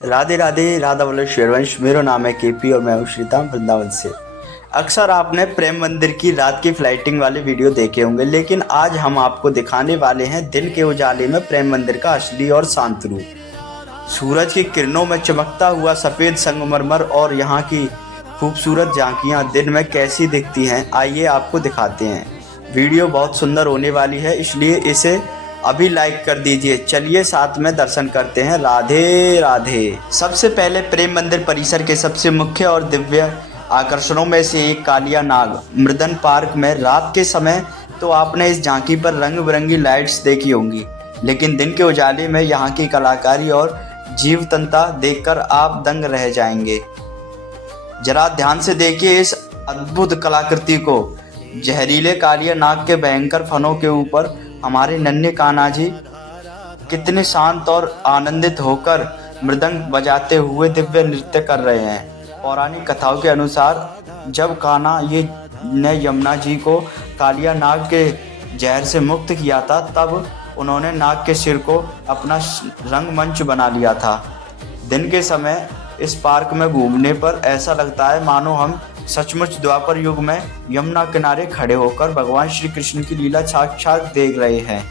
राधे राधे, राधा वल्लभ शेरवंश। मेरा नाम है केपी और मैं हूँ श्रीधाम वृंदावन से। अक्सर आपने प्रेम मंदिर की रात की फ्लाइटिंग वाले वीडियो देखे होंगे, लेकिन आज हम आपको दिखाने वाले हैं दिन के उजाले में प्रेम मंदिर का असली और शांत रूप। सूरज की किरणों में चमकता हुआ सफ़ेद संगमरमर और यहाँ की खूबसूरत झांकियाँ दिन में कैसी दिखती हैं, आइए आपको दिखाते हैं। वीडियो बहुत सुंदर होने वाली है, इसलिए इसे अभी लाइक कर दीजिए। चलिए साथ में दर्शन करते हैं। राधे राधे। सबसे पहले प्रेम मंदिर परिसर के सबसे मुख्य और दिव्य आकर्षणों में से एक कालिया नाग मृदन पार्क में रात के समय तो आपने इस झांकी पर रंग बिरंगी लाइट्स देखी होंगी, लेकिन दिन के उजाले में यहाँ की कलाकारी और जीवंतता देखकर आप दंग रह जाएंगे। जरा ध्यान से देखिए इस अद्भुत कलाकृति को। जहरीले कालिया नाग के भयंकर फनों के ऊपर हमारे नन्हे कान्हा जी कितने शांत और आनंदित होकर मृदंग बजाते हुए दिव्य नृत्य कर रहे हैं। पौराणिक कथाओं के अनुसार जब कान्हा ने यमुना जी को कालिया नाग के जहर से मुक्त किया था, तब उन्होंने नाग के सिर को अपना रंगमंच बना लिया था। दिन के समय इस पार्क में घूमने पर ऐसा लगता है मानो हम सचमुच द्वापर युग में यमुना किनारे खड़े होकर भगवान श्री कृष्ण की लीला साक्षात देख रहे हैं।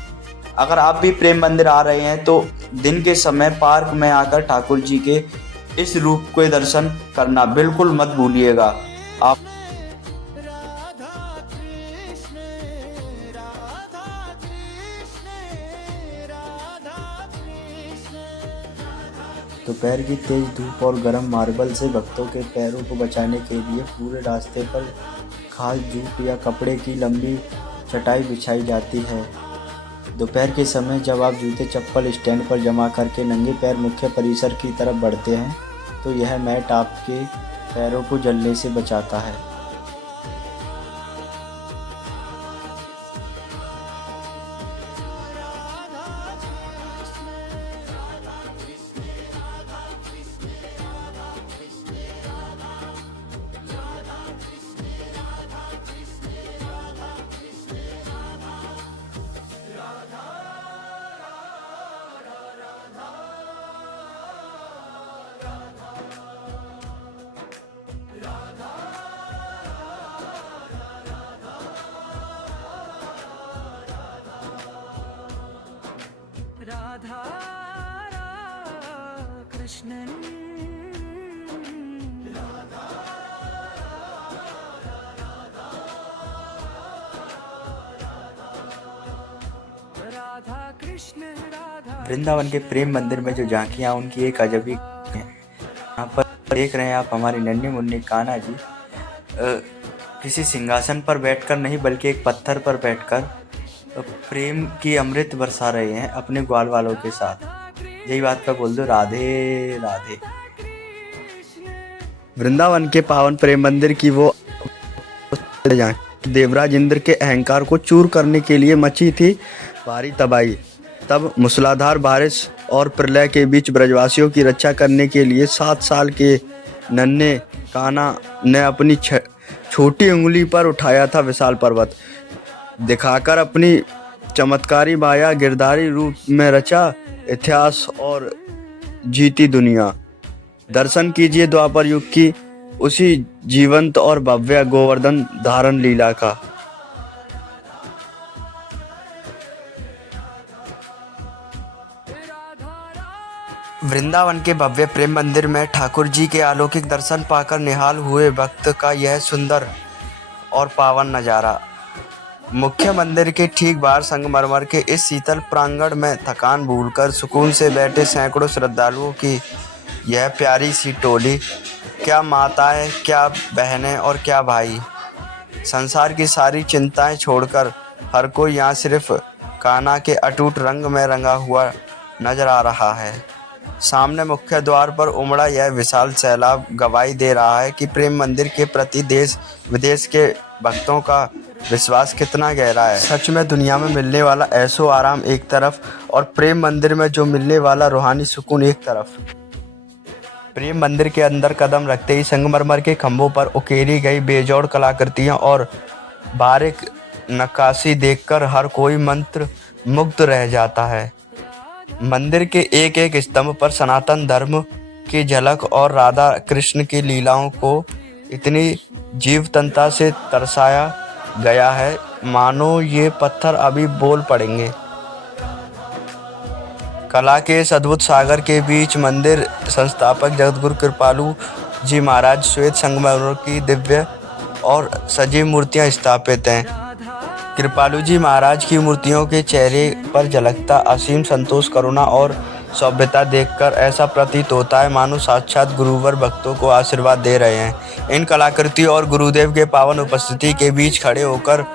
अगर आप भी प्रेम मंदिर आ रहे हैं तो दिन के समय पार्क में आकर ठाकुर जी के इस रूप के दर्शन करना बिल्कुल मत भूलिएगा। आप दोपहर की तेज धूप और गर्म मार्बल से भक्तों के पैरों को बचाने के लिए पूरे रास्ते पर खास जूट या कपड़े की लंबी चटाई बिछाई जाती है। दोपहर के समय जब आप जूते चप्पल स्टैंड पर जमा करके नंगे पैर मुख्य परिसर की तरफ बढ़ते हैं, तो यह मैट आपके पैरों को जलने से बचाता है। राधा कृष्णन राधा कृष्ण राधा। वृंदावन के प्रेम मंदिर में जो झांकियाँ उनकी एक अजब ही है। यहाँ पर देख रहे हैं आप हमारे नन्हे मुन्ने कान्हा जी किसी सिंहासन पर बैठकर नहीं बल्कि एक पत्थर पर बैठकर प्रेम की अमृत बरसा रहे हैं अपने ग्वाल वालों के साथ। यही बात पर बोल दो राधे राधे। वृंदावन के पावन प्रेम मंदिर की वो देवराज इंद्र के अहंकार को चूर करने के लिए मची थी भारी तबाही। तब मूसलाधार बारिश और प्रलय के बीच ब्रजवासियों की रक्षा करने के लिए 7 साल के नन्हे कान्हा ने अपनी छोटी उंगली पर उठाया था विशाल पर्वत, दिखाकर अपनी चमत्कारी माया गिरधारी रूप में रचा इतिहास और जीती दुनिया। दर्शन कीजिए द्वापर युग की उसी जीवंत और भव्य गोवर्धन धारण लीला का। वृंदावन के भव्य प्रेम मंदिर में ठाकुर जी के अलौकिक दर्शन पाकर निहाल हुए भक्त का यह सुंदर और पावन नज़ारा। मुख्य मंदिर के ठीक बाहर संगमरमर के इस शीतल प्रांगण में थकान भूलकर सुकून से बैठे सैकड़ों श्रद्धालुओं की यह प्यारी सी टोली, क्या माताएं, क्या बहनें और क्या भाई, संसार की सारी चिंताएं छोड़कर हर कोई यहाँ सिर्फ कान्हा के अटूट रंग में रंगा हुआ नजर आ रहा है। सामने मुख्य द्वार पर उमड़ा यह विशाल सैलाब गवाही दे रहा है कि प्रेम मंदिर के प्रति देश विदेश के भक्तों का विश्वास कितना गहरा है। सच में दुनिया में मिलने वाला ऐशो आराम एक तरफ और प्रेम मंदिर में जो मिलने वाला रूहानी सुकून एक तरफ। प्रेम मंदिर के अंदर कदम रखते ही संगमरमर के खंभों पर उकेरी गई बेजोड़ कलाकृतियां और बारीक नक्काशी देखकर हर कोई मंत्र मुग्ध रह जाता है। मंदिर के एक एक स्तंभ पर सनातन धर्म की झलक और राधा कृष्ण की लीलाओं को इतनी जीवंतता से दर्शाया गया है मानो ये पत्थर अभी बोल पड़ेंगे। कला के इस अद्भुत सागर के बीच मंदिर संस्थापक जगतगुरु कृपालु जी महाराज श्वेत संगमरमर की दिव्य और सजीव मूर्तियां स्थापित हैं। कृपालु जी महाराज की मूर्तियों के चेहरे पर झलकता असीम संतोष, करुणा और सभ्यता देखकर ऐसा प्रतीत होता है मानो साक्षात गुरुवर भक्तों को आशीर्वाद दे रहे हैं। इन कलाकृतियों और गुरुदेव के पावन उपस्थिति के बीच खड़े होकर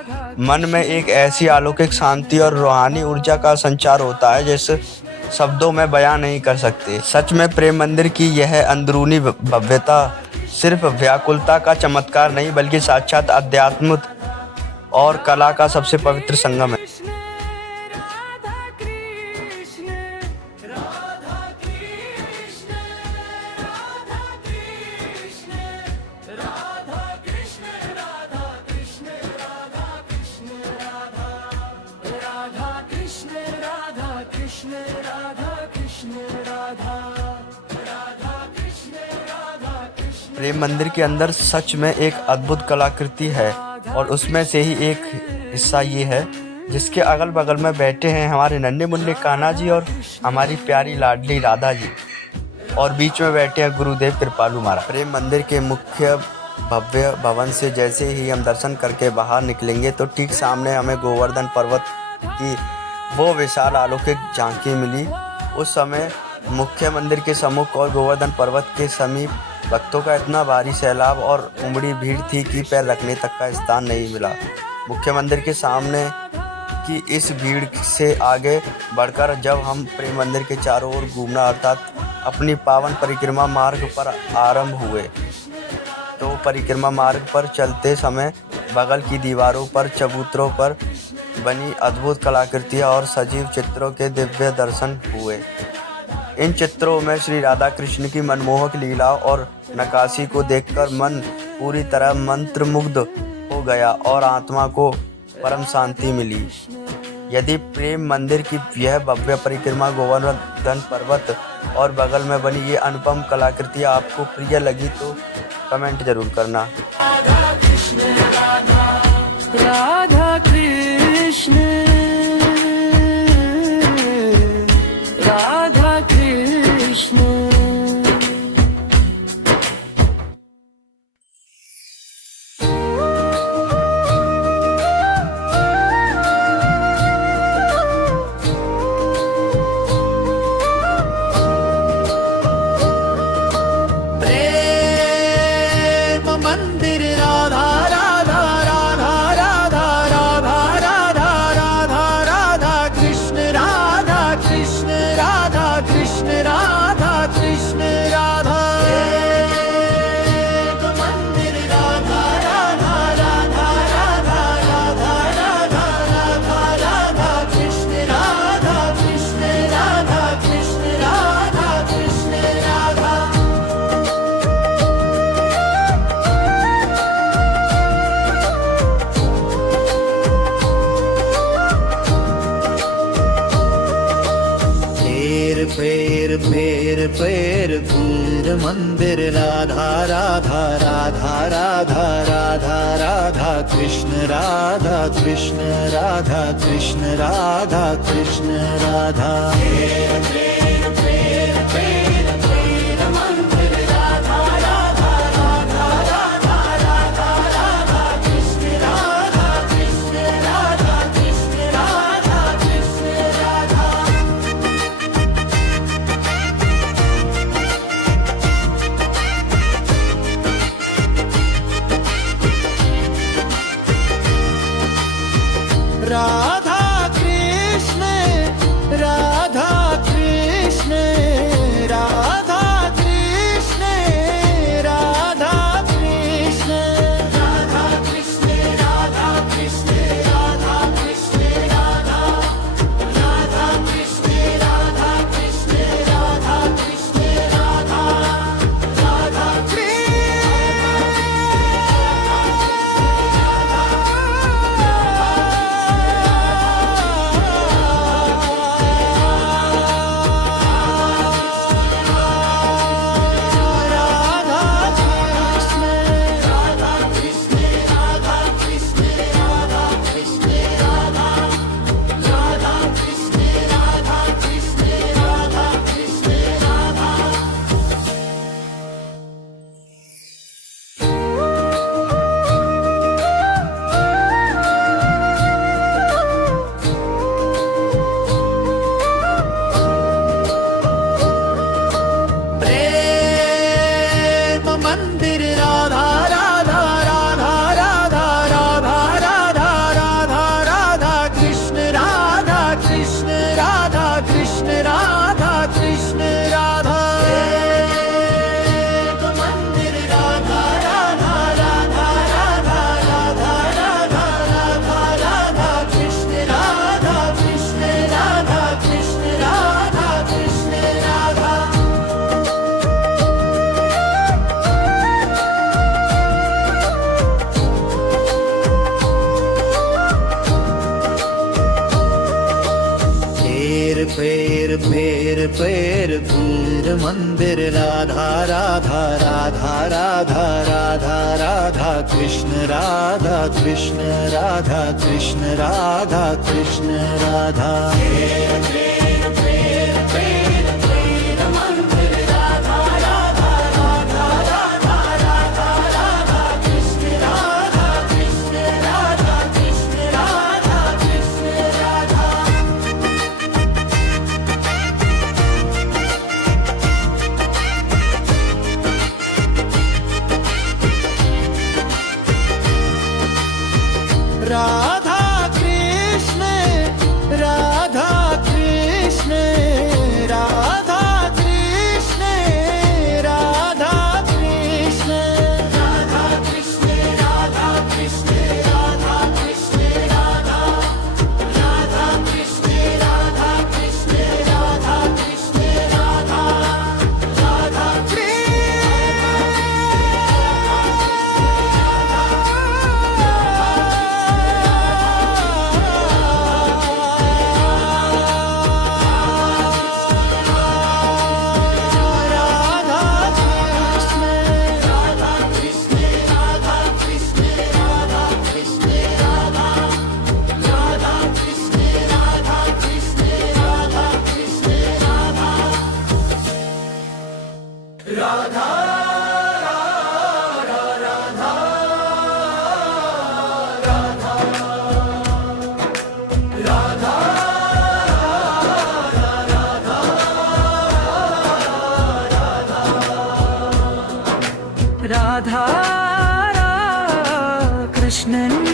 मन में एक ऐसी अलौकिक शांति और रूहानी ऊर्जा का संचार होता है जिसे शब्दों में बयां नहीं कर सकते। सच में प्रेम मंदिर की यह अंदरूनी भव्यता सिर्फ व्याकुलता का चमत्कार नहीं बल्कि साक्षात अध्यात्म और कला का सबसे पवित्र संगम है। प्रेम मंदिर के अंदर सच में एक अद्भुत कलाकृति है और उसमें से ही एक हिस्सा ये है जिसके अगल बगल में बैठे हैं हमारे नन्हे मुन्ने कान्हा जी और हमारी प्यारी लाडली राधा जी और बीच में बैठे हैं गुरुदेव कृपालु महाराज। प्रेम मंदिर के मुख्य भव्य भवन से जैसे ही हम दर्शन करके बाहर निकलेंगे तो ठीक सामने हमें गोवर्धन पर्वत की वो विशाल अलौकिक झांकी मिली। उस समय मुख्य मंदिर के सम्मुख और गोवर्धन पर्वत के समीप भक्तों का इतना भारी सैलाब और उमड़ी भीड़ थी कि पैर रखने तक का स्थान नहीं मिला। मुख्य मंदिर के सामने की इस भीड़ से आगे बढ़कर जब हम प्रेम मंदिर के चारों ओर घूमना अर्थात अपनी पावन परिक्रमा मार्ग पर आरंभ हुए तो परिक्रमा मार्ग पर चलते समय बगल की दीवारों पर चबूतरों पर बनी अद्भुत कलाकृतियाँ और सजीव चित्रों के दिव्य दर्शन हुए। इन चित्रों में श्री राधा कृष्ण की मनमोहक लीला और नक्काशी को देखकर मन पूरी तरह मंत्रमुग्ध हो गया और आत्मा को परम शांति मिली। यदि प्रेम मंदिर की यह भव्य परिक्रमा, गोवर्धन पर्वत और बगल में बनी ये अनुपम कलाकृतियाँ आपको प्रिय लगी तो कमेंट जरूर करना। राधा कृष्ण राधा कृष्ण मंदिर राधा राधा राधा राधा राधा राधा राधा राधा कृष्ण राधा कृष्ण राधा कृष्ण राधा कृष्ण राधा मंदिर राधा राधा राधा राधा राधा राधा राधा राधा कृष्ण राधा कृष्ण राधा कृष्ण राधा कृष्ण राधा। फेर फेर फेर फेर मंदिर राधा राधा राधा राधा राधा राधा कृष्ण राधा कृष्ण राधा कृष्ण राधा कृष्ण राधा। फेर फेर फेर फेर फेर मंदिर राधा राधा राधा राधा राधा राधा कृष्ण राधा कृष्ण राधा कृष्ण राधा कृष्ण राधा। राधा कृष्ण राधा कृष्ण मंदिर राधा राधा राधा राधा राधा राधा कृष्ण राधा कृष्ण राधा कृष्ण राधा कृष्ण राधा राधा कृष्ण राधा कृष्ण राधा कृष्ण राधा कृष्ण राधा कृष्ण राधा कृष्ण राधा कृष्ण राधा राधा कृष्ण राधा कृष्ण राधा कृष्ण राधा राधा राधा कृष्णन